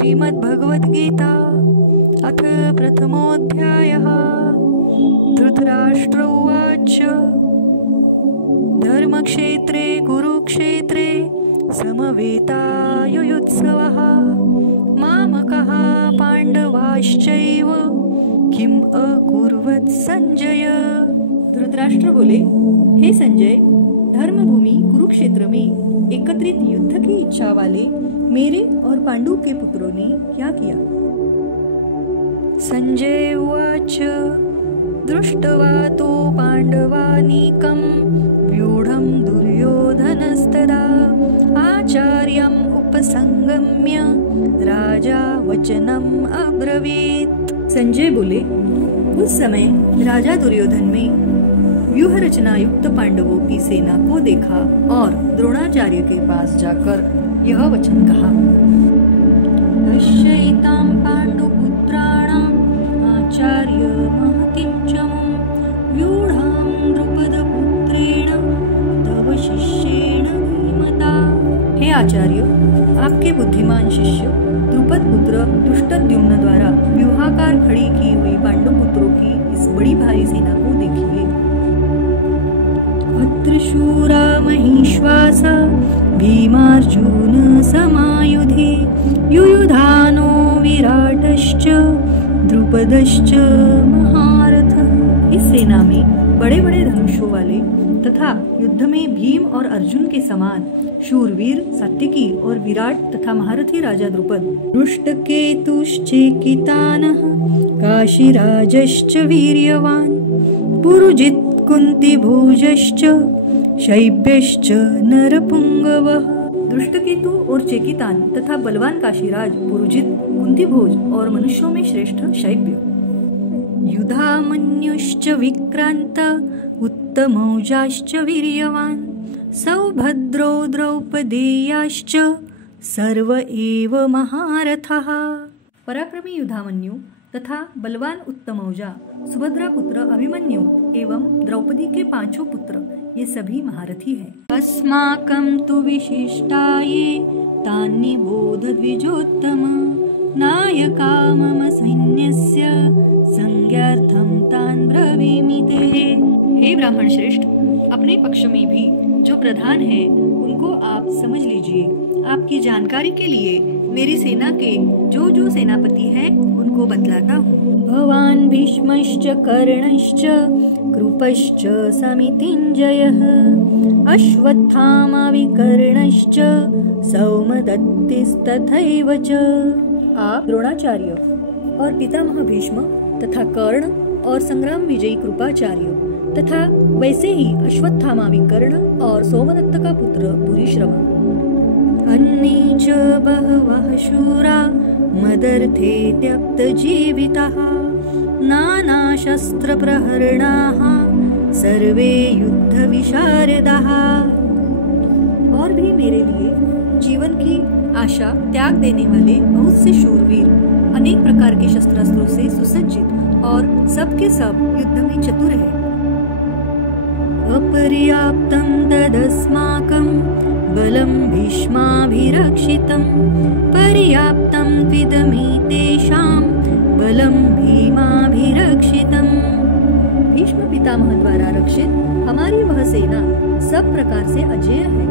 श्रीमद्भगवद्गीता अथ प्रथमोऽध्यायः। धृतराष्ट्र उवाच धर्मक्षेत्रे कुरुक्षेत्रे समवेतायुयुत्सवः मामकः पांडवाश्चैव किम अकुर्वत् संजय। धृतराष्ट्र बोले, हे संजय, धर्मभूमि कुरुक्षेत्र में एकत्रित युद्ध की इच्छा वाले मेरे और पांडु के पुत्रों ने क्या किया। संजय उवाच दृष्ट्वा तो पांडवानीकं व्यूढं दुर्योधनस्तदा आचार्यम् उपसंगम्य राजा वचनम् अब्रवीत्। संजय बोले, उस समय राजा दुर्योधन में व्यूह रचना युक्त पांडवों की सेना को देखा और द्रोणाचार्य के पास जाकर यह वचन कहा। पश्यैतां पांडुपुत्राणाम् आचार्य महतीं च व्यूढां द्रुपदपुत्रेण तव शिष्येण धीमता। हे आचार्य, आपके बुद्धिमान शिष्य द्रुपद पुत्र धृष्टद्युम्न द्वारा व्यूहाकार खड़ी की हुई पांडुपुत्रों की इस बड़ी भारी सेना को देखिए। अत्र शूरा महिष्वास भीमार्जुन समायुधि युयुधानो विराटश्च द्रुपदश्च महारथ। इस सेना में बड़े बड़े धनुषों वाले तथा युद्ध में भीम और अर्जुन के समान शूरवीर सात्विकी और विराट तथा महारथी राजा द्रुपद, दृष्टकेतुश्चेकितानः काशीराजश्च वीर्यवान् पुरुजित् कुंतीभोजश्च शैब्यश्च नरपुंगवः। दृष्टकेतु और चेकितान तथा बलवान काशीराज पुरुजित, कुंतीभोज और मनुष्यों में श्रेष्ठ शैब्य, युधामन्युश्च विक्रांत उत्तमौजाश्च वीर्यवान् सौभद्रो द्रौपदेयाश्च सर्व एव महारथः। पराक्रमी युधामन्यु तथा बलवान उत्तमौजा, सुभद्रा पुत्र अभिमन्यु एवं द्रौपदी के पांचों पुत्र, ये सभी महारथी हैं। अस्माकं तु विशिष्टाये तान्निबोध द्विजोत्तम नायका मम सैन्यस्य संज्ञार्थं तान् ब्रवीमि ते। हे ब्राह्मण श्रेष्ठ, अपने पक्ष में भी जो प्रधान हैं उनको आप समझ लीजिए। आपकी जानकारी के लिए मेरी सेना के जो जो सेनापति हैं उनको बतलाता हूँ। भवान भीष्मश्च कर्णश्च कृपश्च समितिञ्जयः अश्वत्थामा विकर्णश्च सौमदत्तिस्तथैव च। आप द्रोणाचार्य और पितामह भीष्म तथा कर्ण और संग्राम विजयी कृपाचार्य तथा वैसे ही अश्वत्थामा विकर्ण और सोमदत्त का पुत्र भूरिश्रवा। अन्ये च बहवः शूरा मदर्थे त्यक्तजीविताः नानाशस्त्रप्रहरणाः सर्वे युद्धविशारदाः। और भी मेरे लिए जीवन की आशा त्याग देने वाले बहुत से शूरवीर अनेक प्रकार के शस्त्रास्त्रों से सुसज्जित और सबके सब युद्ध में चतुर हैं। अपर्याप्तं तदस्माकं बलं भीष्माभिरक्षितं पर्याप्तं त्विदमेतेषां बलं भीमाभिरक्षितं। भीष्म पितामह द्वारा रक्षित हमारी वह सेना सब प्रकार से अजेय है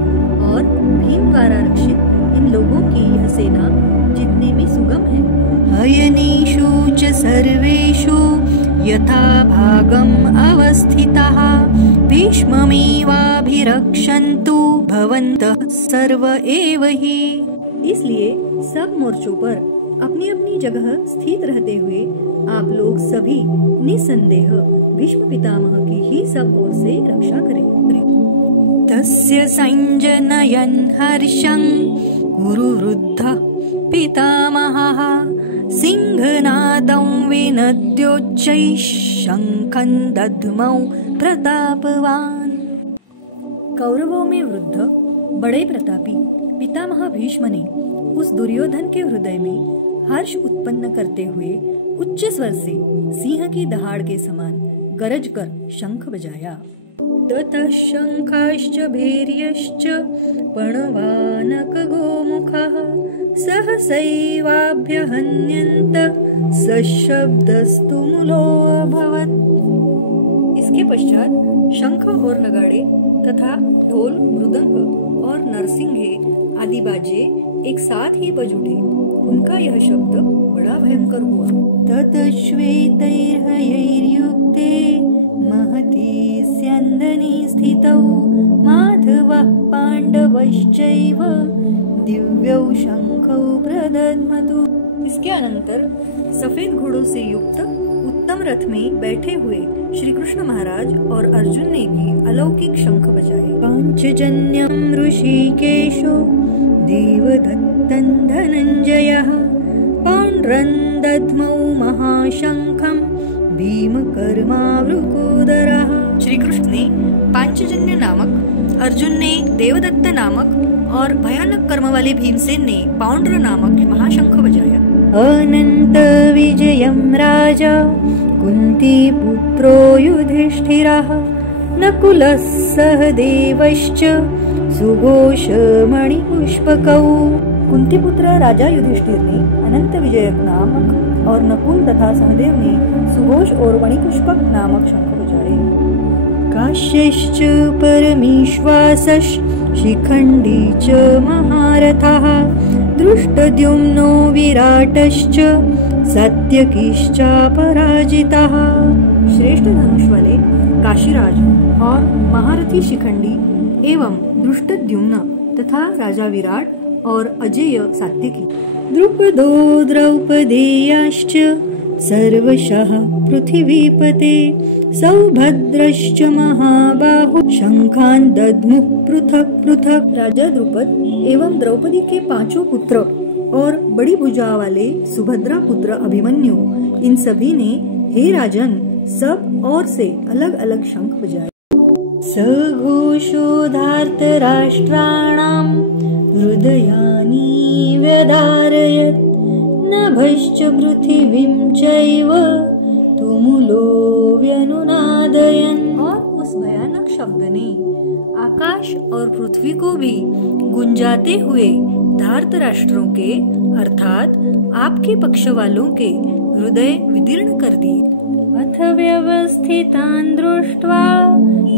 और भीम द्वारा रक्षित इन लोगों की यह सेना जितने में सुगम है। हयनेषु च सर्वेषु यथा भागम् अवस्थिताः भीष्ममेवाभिरक्षन्तु भवन्तः सर्व एव हि। इसलिए सब मोर्चों पर अपनी अपनी जगह स्थित रहते हुए आप लोग सभी निसंदेह भीष्म पितामह की ही सब ओर से रक्षा करें। तस्य संजनयन् हर्षं कुरुवृद्धः पितामहः सिंहनादं विनद्योच्चैः शंखं दध्मौ प्रतापवान्। कौरवों में वृद्ध बड़े प्रतापी पितामह भीष्म ने उस दुर्योधन के हृदय में हर्ष उत्पन्न करते हुए उच्च स्वर से सिंह की दहाड़ के समान गरज कर शंख बजाया। ततः शंखाश्च भैर्यश्च पणवानक गोमुखः सहसैवाभ्यहन्यन्त सशब्दस्तु मूलो अभवत्। इसके पश्चात शंख और नगाड़े तथा ढोल, मृदंग और नरसिंहे आदि बाजे एक साथ ही बज उठे। उनका यह शब्द बड़ा भयंकर हुआ। ततश्वेतैर्हयैर्युक्ते महती स्यन्दने स्थितौ माधवः पाण्डवश्चैव दिव्यौ शंखौ प्रदध्मतु। इसके अनंतर सफेद घोड़ों से युक्त उत्तम रथ में बैठे हुए श्री कृष्ण महाराज और अर्जुन ने भी अलौकिक शंख बजाए। पांचजन्यं ऋषिकेशो देवदत्तं धनंजयः पाण्ड्रं दध्मौ महाशंखं भीमकर्मावृकोदरः। श्री कृष्ण ने पांचजन्य नामक, अर्जुन ने देवदत्त नामक और भयानक कर्म वाले भीमसेन ने पाउंड्र नामक महाशंख बजाया। अनंत विजयं राजा कुंती पुत्रो युधिष्ठिरः नकुलः सहदेवश्च सुघोष मणिपुष्पकौ। कुंती पुत्र राजा युधिष्ठिर ने अनंत विजय नामक और नकुल तथा सहदेव ने सुघोष और मणिपुष्पक नामक शंख बजाए। काश्यश्च परमेश्वासश्च शिखंडी च महारथः दृष्टद्युम्नो विराटश्च सत्यकीश्चापराजितः। श्रेष्ठ धनुष वाले काशीराज और महारथी शिखंडी एवं दृष्टद्युम्न तथा राजा विराट और अजेय सात्यकी। द्रुपदो द्रौपदेयाश्च सर्वशः पृथिवीपते सौभद्रश्च महाबाहु शंखान् दद्मुः पृथक पृथक। राजा द्रुपद एवं द्रौपदी के पांचों पुत्र और बड़ी भुजा वाले सुभद्रा पुत्र अभिमन्यु, इन सभी ने हे राजन सब और से अलग अलग शंख बजाए। सघोषोधार्तराष्ट्राणां हृदयानि व्यधारयत् नभश्च पृथिवीं चैव तुमुलो व्यनुनादयन्। और उस भयानक शब्द ने आकाश और पृथ्वी को भी गुंजाते हुए धार्त राष्ट्रों के अर्थात आपके पक्ष वालों के हृदय विदीर्ण कर दिए। अथ व्यवस्थितान् दृष्ट्वा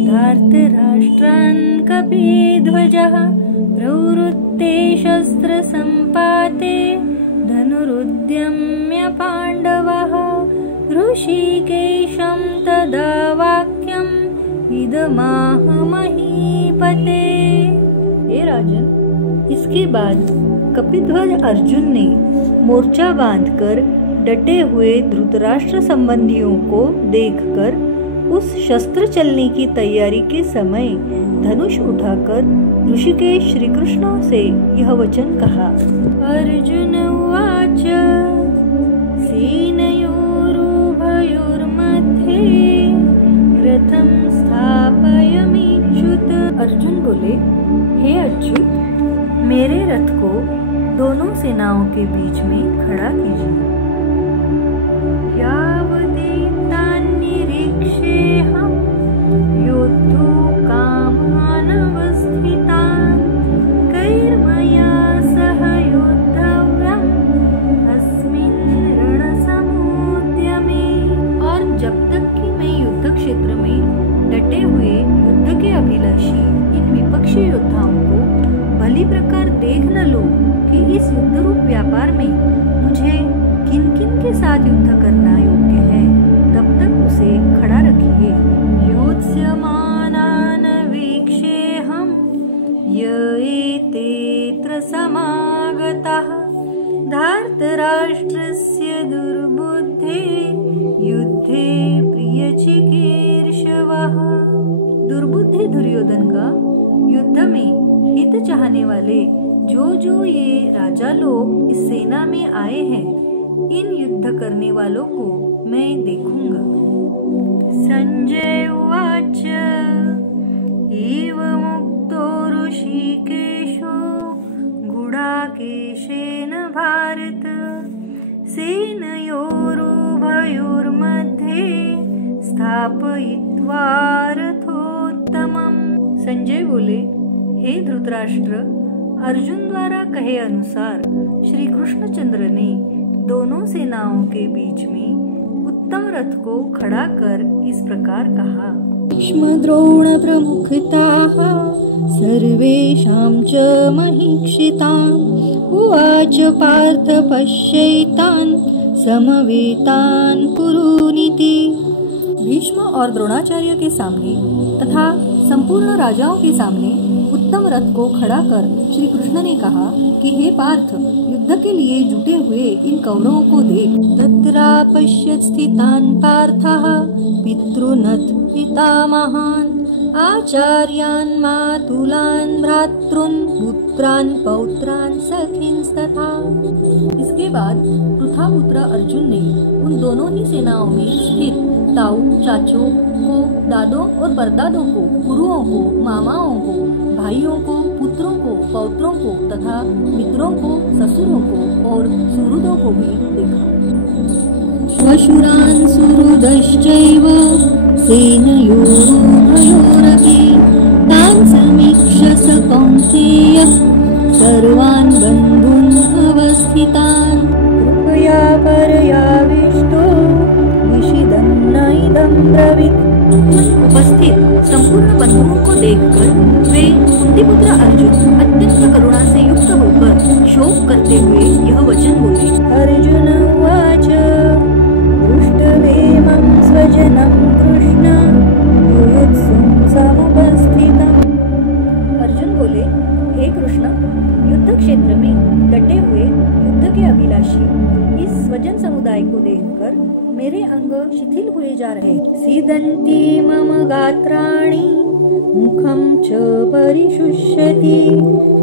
धार्तराष्ट्रान् कपिध्वजः प्रवृत्ते शस्त्र संपाते धनुरुद्यम्य पाण्डवः ऋषिकेशं तदा वाक्यम् इदमाह महीपते। हे राजन, इसके बाद कपिध्वज अर्जुन ने मोर्चा बांधकर डटे हुए धृतराष्ट्र संबंधियों को देखकर उस शस्त्र चलने की तैयारी के समय धनुष उठाकर ऋषिकेश श्री कृष्ण से यह वचन कहा। अर्जुन उवाच सेनयोरुभयोर्मध्ये रथं स्थापयामीच्युत। अर्जुन बोले, हे अच्युत, मेरे रथ को दोनों सेनाओं के बीच में खड़ा कीजिए। यावदेतान्निरीक्षेऽहं योद्धुकामानवस्थितान् कैर्मया सह योद्धव्यम् अस्मिन् रणसमुद्यमे। और जब तक कि मैं युद्ध क्षेत्र में डटे हुए युद्ध के अभिलाषी इन विपक्षी योद्धाओं को भली प्रकार देख न लो कि इस युद्ध रूप व्यापार में मुझे किन किन के साथ युद्ध करना योग्य है, तब तक उसे खड़ा रखिए। योत्स्यमानान् वीक्षेऽहं य एतेऽत्र समागताः धार्तराष्ट्रस्य दुर्बुद्धे युद्धे प्रियचिकीर्षवः। दुर्बुद्धि दुर्योधन का युद्ध में हित चाहने वाले जो ये राजा लोग इस सेना में आए हैं, इन युद्ध करने वालों को मैं देखूंगा। संजय उवाच एवमुक्तो ऋषिकेशो गुडाकेशेन भारत सेनयोरुभयोर्मध्ये स्थापयित्वा रथोत्तमम्। संजय बोले, हे धृतराष्ट्र, अर्जुन द्वारा कहे अनुसार श्री कृष्णचंद्र ने दोनों सेनाओं के बीच में उत्तम रथ को खड़ा कर इस प्रकार कहा। भीष्म द्रोण प्रमुखताः सर्वेषां च महीक्षितान् उवाच पार्थ पश्यैतान् समवेतान् कुरुनीति। भीष्म और द्रोणाचार्य के सामने तथा संपूर्ण राजाओं के सामने उत्तम रथ को खड़ा कर श्री कृष्ण ने कहा कि हे पार्थ, युद्ध के लिए जुटे हुए इन कौरवों को देख। तत्रापश्यत् स्थितान् पार्थः पितॄनथ पितामहान् आचार्यान् मातुलान् भ्रातॄन् पुत्रान् पौत्रान् सखींस्तथा। इसके बाद पृथापुत्र अर्जुन ने उन दोनों ही सेनाओं में स्थित ताऊ चाचों को, दादों और परदादों को, गुरुओं को, मामाओं को, भाइयों को, पुत्रों को, पौत्रों को तथा मित्रों को, ससुरों को और सुहृदों को भी देखा। श्वशुरान् सुहृदश्चैव सेनयोरुभयोरपि तान् समीक्ष्य स कौन्तेयः सर्वान् बन्धून् अवस्थितान् कृपया पर्याविष्टो विषिदन्नैदं ब्रवीत्। उपस्थित संपूर्ण बंधुओं को देखकर वे कुंतीपुत्र अर्जुन अत्यंत करुणा से युक्त होकर शोक करते हुए यह वचन बोले। अर्जुन उवाच दृष्ट्वेमं स्वजनं कृष्ण युयुत्सुं समुपस्थितम्। अर्जुन बोले, हे कृष्ण, युद्ध क्षेत्र में डटे हुए युद्ध के अभिलाषी इस स्वजन समुदाय को देखकर मेरे अंग शिथिल हुए जा रहे। सीदन्ति मम गात्राणि मुखं च परिशुष्यति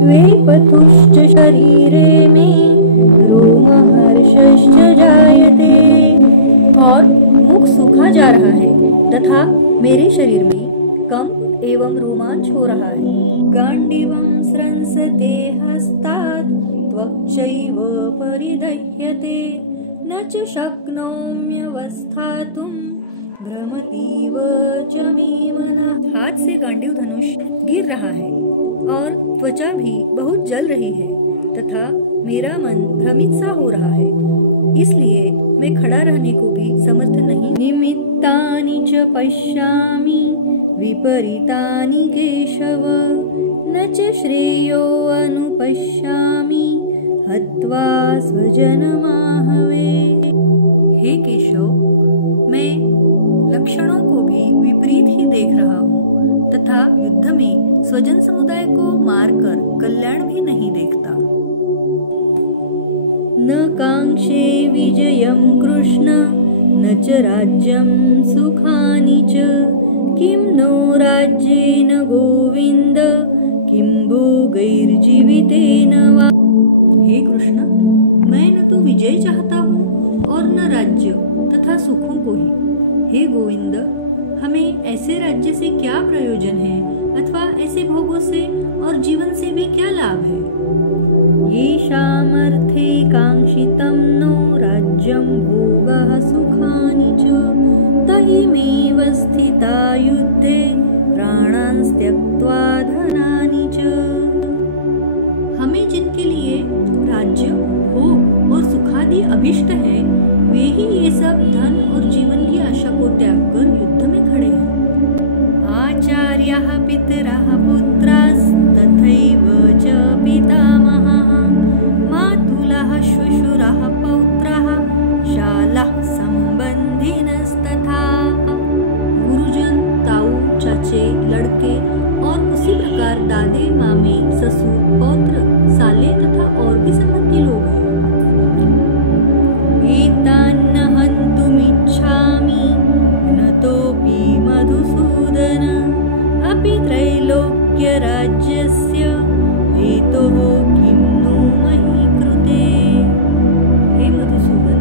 वेपथुश्च शरीरे मे रोमहर्षश्च जायते। और मुख सूखा जा रहा है तथा मेरे शरीर में कंप एवं रोमांच हो रहा है। गांडीवं स्रंसते हस्तात् त्वक्चैव परिदह्यते न च शक्नोम्यवस्थातुं भ्रमतीव च मे मनः। हाथ से गांडीव धनुष गिर रहा है और त्वचा भी बहुत जल रही है तथा मेरा मन भ्रमित सा हो रहा है, इसलिए मैं खड़ा रहने को भी समर्थ नहीं। निमित्तानि च पश्यामि विपरीतानि केशव न च श्रेयो अनुपश्यामि हत्वा स्वजनमाहवे। हे केशव, मैं लक्षणों को भी विपरीत ही देख रहा हूँ तथा युद्ध में स्वजन समुदाय को मारकर कल्याण भी नहीं देखता। न कांक्षे विजयं कृष्ण न च राज्यं सुखानि च किं नो राज्येन गोविन्द किं भोगैर्जीवितेन वा। हे कृष्ण, मैं न तो विजय चाहता हूँ और न राज्य तथा सुखों को ही। हे गोविंद, हमें ऐसे राज्य से क्या प्रयोजन है अथवा ऐसे भोगों से और जीवन से भी क्या लाभ है। येषामर्थे कांक्षितं नो राज्यं भोगः सुखानि च तहिमेव स्थिता युद्धे प्राणान् त्यक्त्वा धनानि च। हमें जिनके लिए राज्य, भोग और सुखादि अभिष्ट है, वे ही ये सब धन और जीवन की आशा को त्याग कर युद्ध में खड़े हैं। आचार्याः पितरः पुत्रास्तथैव च पितामहः मातुलः श्वशुरः पौत्रः शालाः सम्बन्धिनस्तथा। गुरुजन, ताऊ, चाचे, लड़के और उसी प्रकार दादे, मामे, ससुर, पौत्र, साले तथा और भी संबंधी लोग हैं। एतान्न हन्तुमिच्छामि घ्नतोऽपि मधुसूदन अपि त्रैलोक्यराज्यस्य हेतोः किं नु मयि कृते। हे मधुसूदन,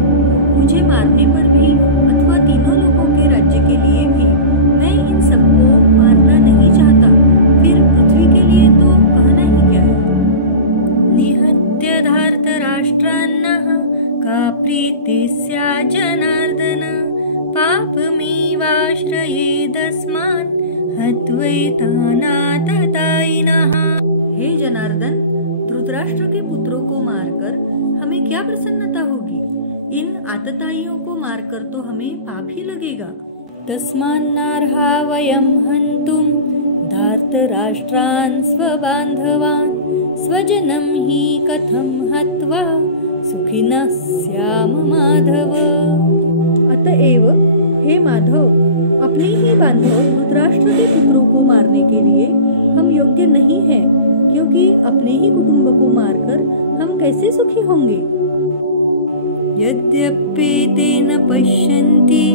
मुझे मारने पर भी अथवा तीनों लोगों के राज्य के लिए भी मैं इन सबको मारना नहीं चाहता, फिर पृथ्वी के लिए तो कहना ही क्या है। निहत्य धार्तराष्ट्रान्नः का प्रीतिः स्यात् जनार्दन पापमेवाश्रयेदस्मान् हत्वैतानाततायिनः। हे जनार्दन, धृतराष्ट्र के पुत्रों को मारकर हमें क्या प्रसन्नता होगी? इन आतताइयों को मारकर तो हमें पाप ही लगेगा। तस्मान्नार्हा वयं हन्तुं धार्तराष्ट्रान् स्वबान्धवान् स्वजनं हि कथं हत्वा सुखिनः स्याम माधव। अतएव हे माधव, अपने ही बांधव धृतराष्ट्र के पुत्रों को मारने के लिए हम योग्य नहीं हैं, क्योंकि अपने ही कुटुंब को मारकर हम कैसे सुखी होंगे? यद्यप्येतेन पश्यन्ति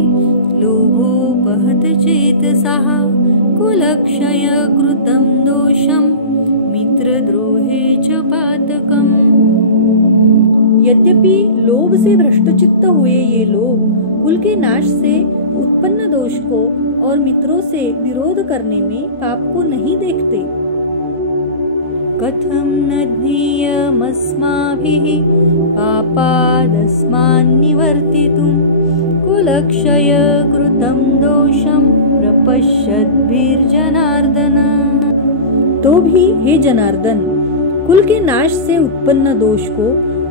लोभोपहत चेतसः कुलक्षय कृतं दोषं मित्रद्रोहे च पातकम्। यद्यपि लोभ से भ्रष्टचित्त हुए ये लोग कुल के नाश से उत्पन्न दोष को और मित्रों से विरोध करने में पाप को नहीं देखते। कथं न ज्ञेयमस्माभिः पापादस्मान् निवर्तितुं कुलक्षय कृतं दोषं प्रपश्यद्भिर्जनार्दन। तो भी हे जनार्दन, कुल के नाश से उत्पन्न दोष को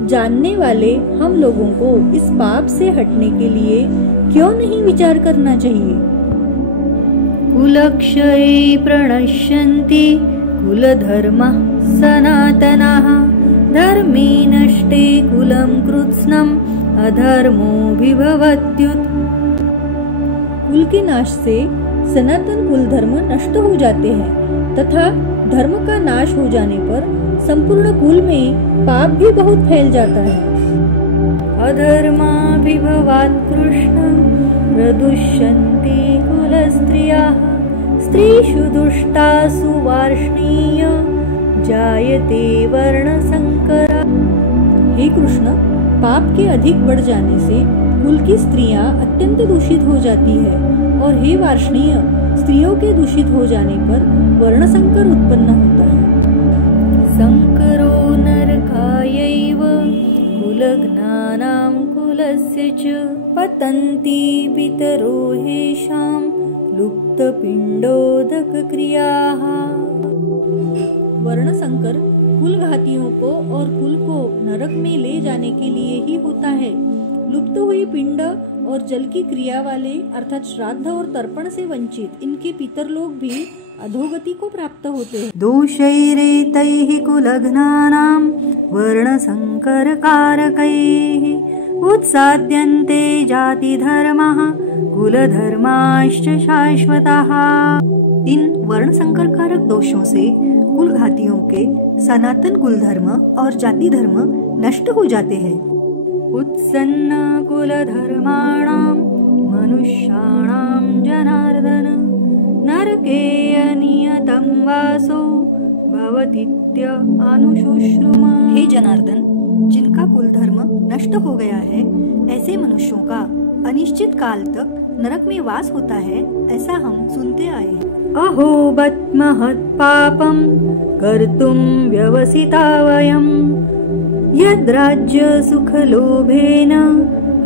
जानने वाले हम लोगों को इस पाप से हटने के लिए क्यों नहीं विचार करना चाहिए? कुलक्षये प्रणश्यन्ति कुलधर्मः सनातनः धर्मे नष्टे कुलं कृत्स्नम् अधर्मोऽभिभवत्युत। कुल के नाश से सनातन कुल धर्म नष्ट हो जाते हैं तथा धर्म का नाश हो जाने पर संपूर्ण कुल में पाप भी बहुत फैल जाता है। अधर्माभिभवात् कृष्ण प्रदुष्यन्ति कुलस्त्रियः स्त्रीषु दुष्टासु वार्ष्णेय जायते वर्णसंकर। हे कृष्ण, पाप के अधिक बढ़ जाने से कुल की स्त्रियां अत्यंत दूषित हो जाती है और हे वार्ष्णेय, स्त्रियों के दूषित हो जाने पर वर्णसंकर उत्पन्न होता है। संकरो नरकायैव कुलघ्नानां कुलस्य च पतन्ति पितरो हेषां लुप्तपिण्डोदक क्रियाः। वर्णसंकर कुल घातियों को और कुल को नरक में ले जाने के लिए ही होता है। लुप्त हुई पिंड और जल की क्रिया वाले अर्थात श्राद्ध और तर्पण से वंचित इनके पितर लोग भी अधोगति को प्राप्त होते हैं। दोषैरेतैः कुलघ्नानां वर्णसंकरकारकैः उत्साद्यन्ते जातिधर्मः कुलधर्माश्च शाश्वतः। इन वर्णसंकर कारक दोषों से कुल घातियों के सनातन कुल धर्म और जाति धर्म नष्ट हो जाते हैं। उत्सन्न कुलधर्माणां मनुष्याणां जनार्दन नरके अनियतं वासो भवतीत्य अनुशुश्रुम। हे जनार्दन, जिनका कुल धर्म नष्ट हो गया है ऐसे मनुष्यों का अनिश्चित काल तक नरक में वास होता है, ऐसा हम सुनते आए हैं। अहो बत महत् पापं कर्तुं व्यवसिता वयं यद्राज्य सुखलोभेन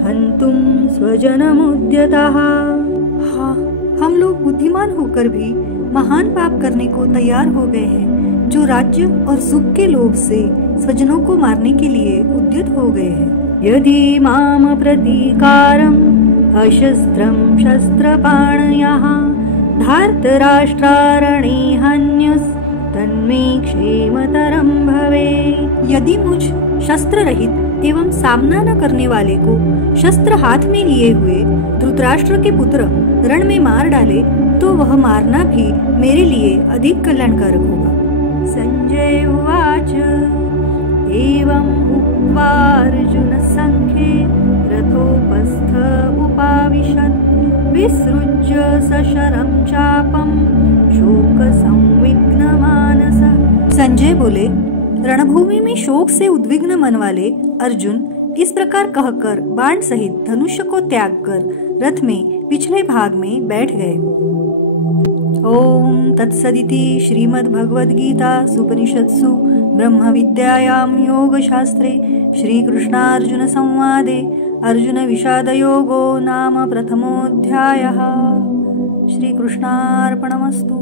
हन्तुं स्वजनमुद्यतः। हाँ, हम लोग बुद्धिमान होकर भी महान पाप करने को तैयार हो गए हैं, जो राज्य और सुख के लोभ से स्वजनों को मारने के लिए उद्यत हो गए हैं। यदि माम प्रतीकारम् अशस्त्रं शस्त्रपाणयः धार्तराष्ट्रारणे हन्युस्तन्मे क्षेमतरं भवे। यदि मुझ शस्त्र रहित एवं सामना न करने वाले को शस्त्र हाथ में लिए हुए धृतराष्ट्र के पुत्र रण में मार डाले तो वह मारना भी मेरे लिए अधिक कल्याणकारक होगा। संजय उवाच एवं उक्त्वा अर्जुन संख्ये रथोपस्थ उपाविशत् विसृज्य सशरं चापं शोक संविघ्न मानसः। संजय बोले, रणभूमि में शोक से उद्विग्न मन वाले अर्जुन इस प्रकार कहकर बाण सहित धनुष्य को त्याग कर रथ में पिछले भाग में बैठ गए। ओम तत्सदिति श्रीमद्भगवद्गीता उपनिषत्सु ब्रह्म विद्यायां योगशास्त्रे श्रीकृष्णार्जुन संवादे अर्जुन विषाद योगो नाम प्रथमोऽध्यायः। श्रीकृष्णार्पणमस्तु।